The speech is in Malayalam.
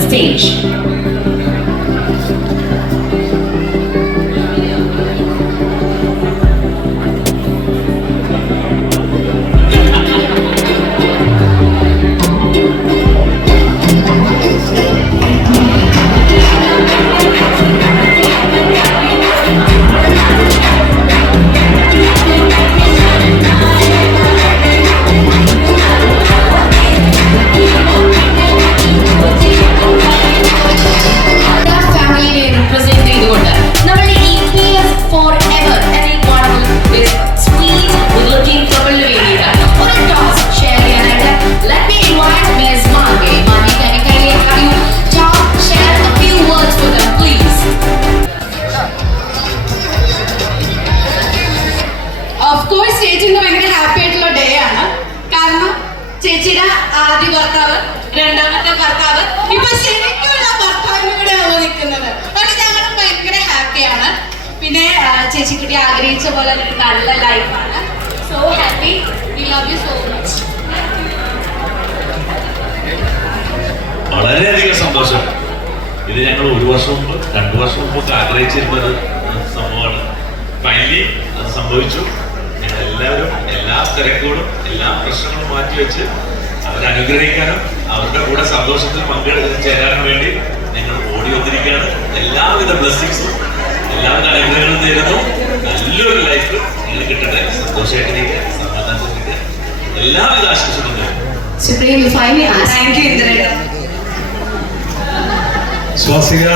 stage. ഓഫ് കോഴ്സ് ചേച്ചി ഇന്ന് ഭയങ്കര ഹാപ്പി ആയിട്ടുള്ള ഡേ ആണ്. കാരണം ചേച്ചിയുടെ ആദ്യ ഭർത്താവ് രണ്ടാമത്തെ ഭർത്താവ് ഇപ്പൊ ശരിക്കുള്ള ഭർത്താവിനും കൂടെ നിൽക്കുന്നത്? അതുകൊണ്ട് ഞങ്ങളും ഭയങ്കര ഹാപ്പിയാണ് പിന്നെ ചേച്ചി കുട്ടി ആഗ്രഹിച്ച പോലെ ഒരു നല്ല ലൈഫാണ് so happy we love you so much വളരെയധികം സന്തോഷം. ഇത് ഞങ്ങൾ ഒരു വർഷം മുമ്പ് രണ്ടു വർഷം മുമ്പ് ഒക്കെ ആഗ്രഹിച്ചിരുന്ന ഒരു സംഭവമാണ്. ഫൈനലി അത് സംഭവിച്ചു. ഞങ്ങൾ തിരക്കുകളും എല്ലാ പ്രശ്നങ്ങളും മാറ്റിവെച്ച് അവരെ അനുഗ്രഹിക്കാനും അവരുടെ കൂടെ സന്തോഷത്തിൽ പങ്കെടുത്ത് ചേരാനും വേണ്ടി ഞങ്ങൾ ഓടി വന്നിരിക്കുകയാണ്. എല്ലാവിധ ബ്ലെസ്സിങ്സും എല്ലാവിധ അനുഗ്രഹങ്ങളും തരുന്നു. നല്ലൊരു ലൈഫ് നിങ്ങൾ കിട്ടട്ടെ. സന്തോഷമായിട്ടിരിക്കുക സമാധാനത്തിരിക്കുക എല്ലാവിധ ആശംസകളും Supreme, താങ്ക് യു ഇന്ദിരേട്ട. സ്വാസിക.